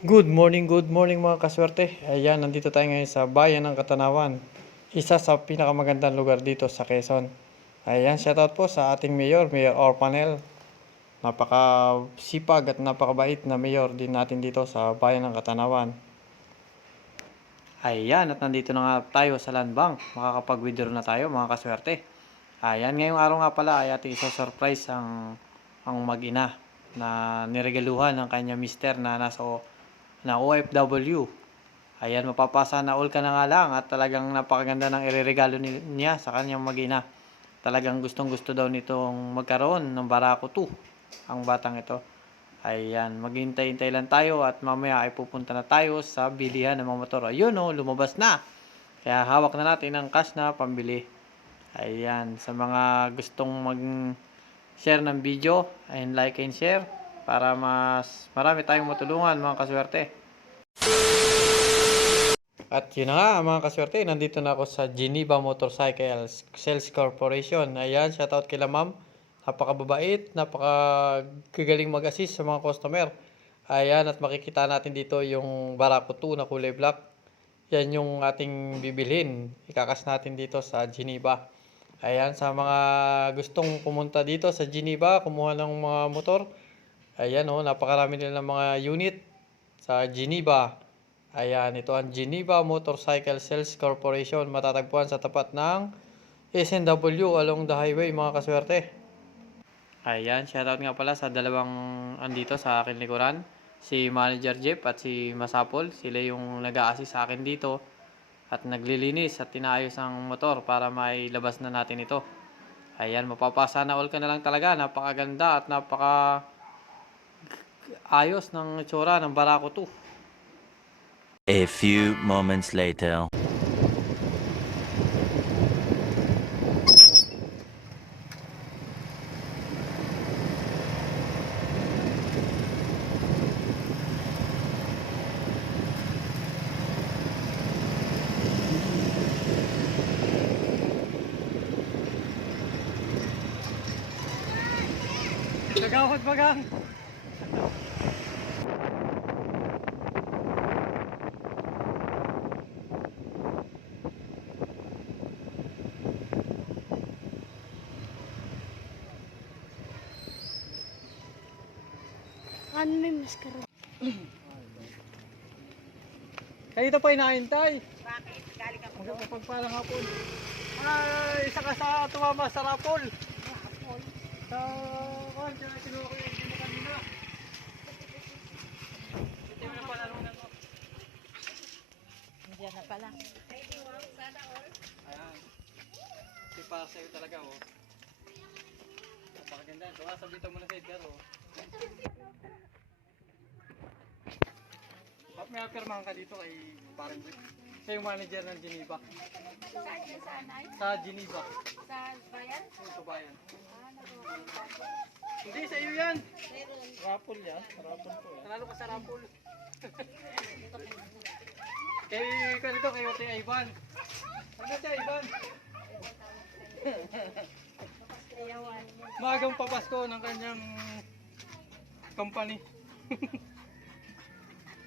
Good morning mga kaswerte. Ayan, nandito tayo ngayon sa bayan ng Katanawan. Isa sa pinakamagandang lugar dito sa Quezon. Ayan, shoutout po sa ating mayor, Mayor Orpanel. Napakasipag at napakabait na mayor din natin dito sa bayan ng Katanawan. Ayan, at nandito na nga tayo sa land bank. Makakapag-withdraw na tayo mga kaswerte. Ayan, ngayong araw nga pala ay ating surprise ang mag-ina na niregaluhan ng kanya mister na na OFW. Ayan, mapapasa na all ka na nga lang at talagang napakaganda ng ireregalo niya sa kanyang mag-ina. Talagang gustong gusto daw nitong magkaroon ng Barako 2 ang batang ito. Ayan, maghintay-hintay lang tayo at mamaya ay pupunta na tayo sa bilihan ng mga motor. Ayun o, lumabas na. Kaya hawak na natin ang cash na pambili. Ayan, sa mga gustong mag-share ng video, and like and share para mas marami tayong matulungan mga kaswerte. At yun na nga mga kaswerte, nandito na ako sa Geneva Motorcycle Sales Corporation. Ayan, shoutout kila ma'am. Napakababait, napakagaling mag-assist sa mga customer. Ayan, at makikita natin dito yung Barako 2 na kulay black. Yan yung ating bibilhin. Ikakas natin dito sa Geneva. Ayan, sa mga gustong pumunta dito sa Geneva, kumuha ng mga motor. Ayan o, napakarami nila ng mga unit sa Geneva. Ayan, ito ang Geneva Motorcycle Sales Corporation. Matatagpuan sa tapat ng SNW along the highway mga kaswerte. Ayan, shoutout nga pala sa dalawang andito sa akin likuran. Si Manager Jeff at si Masapol. Sila yung nag-a-assist sa akin dito at naglilinis at tinaayos ang motor para mailabas na natin ito. Ayan, mapapasa na all ka na lang talaga. Napakaganda at napaka ayos ng itsura ng Barako 2. A few moments later. Nagawad bagang. Ano may maskara? Kanito pa inaantay. Bakit? Galing ako doon. Magpapagpalang hapon. Ay, isa ka sa tumama sa rapol. Hapon. Sa kwan, kaya kinuha ko yung mo kanina. Ito yung panalungan ko. Nandiyan na pala. Ayan. Ito para sa'yo talaga, oh. Napakaganda. So, sabitan mo na sa Edgar, oh. May apirmahan ka dito kay parang siya yung manager ng Geneva. Saan yan? Saan ay? Sa Geneva. Sa bayan? Sa bayan. Ah, Hindi, sa iyo yan. meron. Rapol yan. Rapol po yan. Nanalo ka sa rapol. Kay kanito, kay Ote Ivan. Ano siya, Ivan? Magang papasko ng kanyang company.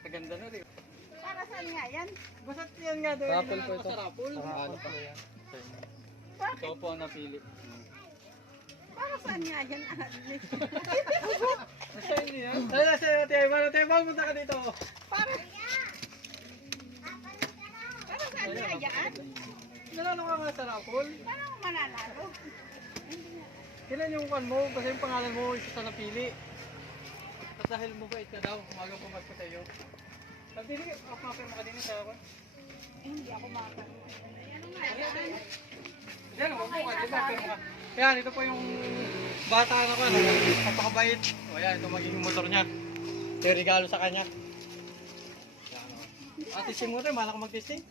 Maganda na rin. Para saan nga yan? Basta yan nga doon. Rapol po ito. Sa rapol. Ano po yan? Ito po ang napili. Para saan nga yan? Nasa inyo yan? Dahil nasa Ote Ivan. Ote Ivan, punta ka dito. Para saan nga yan? Nanalo ka nga sa rapol. Paano ko mananalo? Kailan yung kan mo? Kasi yung pangalan mo isa sa napili. At dahil mabait ka daw, umagang pumasko sa iyo. Napili ka, kapapir mo ka din sa ako. Hindi ako makakalimutan. Ano nga yan? Yan, wag mo ka, kapapir mo ka. Yan, ito po yung bata na ko, napakabait. O yan, ito magiging motor niya. Ito yung regalo sa kanya. Yan, o. Testing mo rin, mahal ako mag-testing.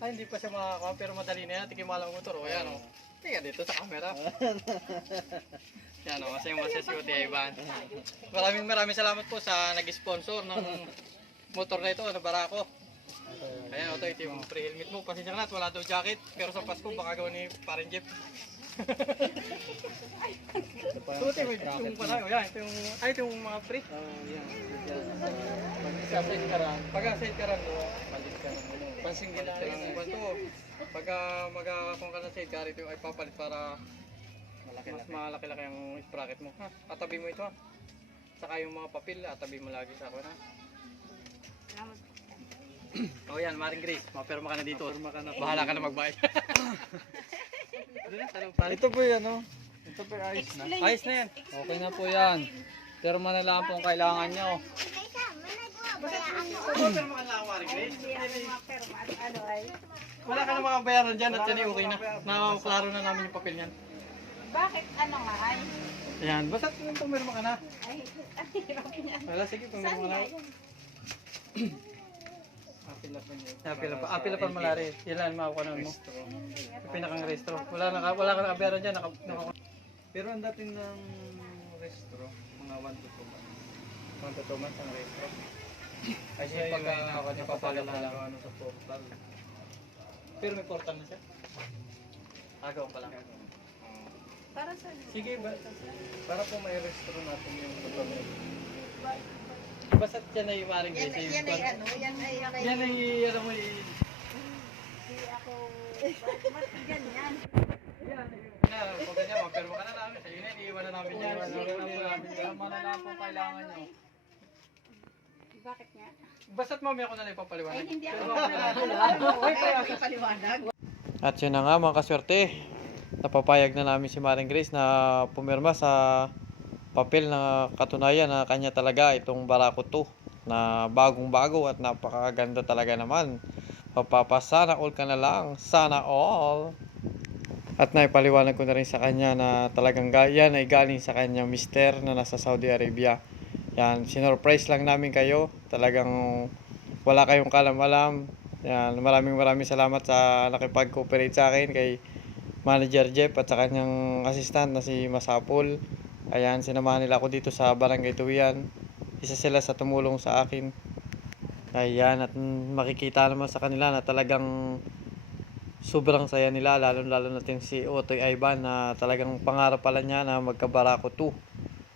Ay, hindi pa siya makakakuha, pero madali na yan. Tikim mahal ang motor. O yan, o. Tingnan dito sa camera. Yan o, masaya masaya si Ote Ivan. Maraming salamat po sa nag-sponsor ng motor na ito, na Barako. Ayan, ito yung free helmet mo. Pasensya na, wala daw jacket. Pero sa Pasko, baka gawin ni Paring Jeff. Ito yung pala, yan, ito yung mga free. Oh, yan. Pagka side ka rin mo, pansingil ka lang ng banto. Pagka magkakakong ka ng side ka, ito ay papalit para mas malaki-laki ang sprocket mo. Ha? Atabi mo ito ha. Saka yung mga papel, atabi mo lagi sa akin ha. Salamat. O yan, Maring Grace, mapirma ka na dito. Bahala ka na magbayad. Ito po yan, no? Ito po ayos na. Ayos na yan. Okay na po yan. Pirma na lang po ang kailangan nyo. Mapirma ka na lang, Maring Grace. Hindi ako mapirma. Ano ay? Wala ka na makabayaran dyan at yan ay okay na. Nakaklaro na namin yung papel niyan. Bakit ano nga ay? Ayan, basta pumirma ka na. Ay, ang hirap niya. Wala, sige, pumirma ka na. Apila pa malari. Ilan makukuha mo? Yung pinakang restro. Wala ka na kabayaran dyan. Pero ang dating ng restro, mga 1 to 2 months. 1 to 2 months ang restro. Kasi Kasi pagka pagka napapala na lang. ano sa portal. Pero may portal na siya. Agaw pa lang. Para sa Sige ba? Para po may restro natin yung portal na ito. Basta yan ay maring Yan, grace. yan ay ano, yan ay Yan ay alam mo Hindi ako, ba't ganyan? pag ganyan, mapirma ka na namin. Sa yun, iiwan na namin yan. Pirma na lang po ang kailangan nyo. Bakit nga? Basta't mamaya ko na lang Ay, ipapaliwanag. hindi ako paliwanag. At yun na nga mga kaswerte, napapayag na namin si Maring Grace na pumirma sa papel na katunayan na kanya talaga itong Barako 2 na bagong-bago at napakaganda talaga naman. Papapasana all ka na lang, sana all. At naipaliwanag ko na rin sa kanya na talagang yan ay galing sa kanya mister na nasa Saudi Arabia. Yan, sinurprise lang namin kayo. Talagang wala kayong kalam-alam. Yan, maraming salamat sa nakipag-cooperate sa akin kay Manager Jeff at sa kanyang assistant na si Masapol. Ayan, sinamahan nila ako dito sa Barangay Tuwian. Isa sila sa tumulong sa akin. Ayan, at makikita naman sa kanila na talagang sobrang saya nila, lalo natin si Otoy Ivan na talagang pangarap pala niya na magka-Barako 2.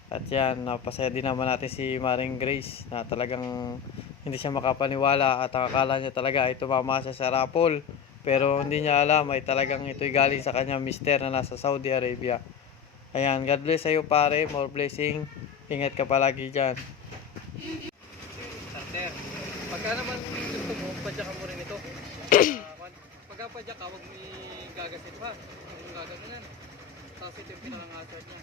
At yan, napasaya din naman natin si Maring Grace na talagang hindi siya makapaniwala at ang akala niya talaga ay tumama siya sa raffle. Pero hindi niya alam ay talagang ito'y galing sa kanya mister na nasa Saudi Arabia. Ayan, God bless sa'yo pare, more blessing. Ingat ka palagi dyan. Starter, pagka naman gusto mo, padyakan mo rin ito. Pagka padyak ka, huwag mo i-gagasit pa. Huwag mo gaganon. Tapos ito yung pinakang-hazard niya.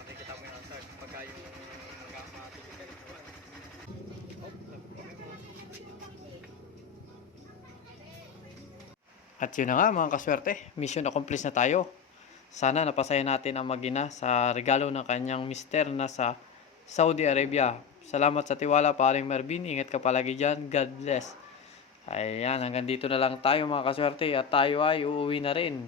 Makikita mo yung hazard. Pagka yung matikit ka rin. At yun na nga mga kaswerte, mission accomplished na tayo. Sana napasaya natin ang mag-ina sa regalo ng kanyang mister na sa Saudi Arabia. Salamat sa tiwala paring Marvin, ingat ka palagi dyan, God bless. Ayan, hanggang dito na lang tayo mga kaswerte at tayo ay uuwi na rin.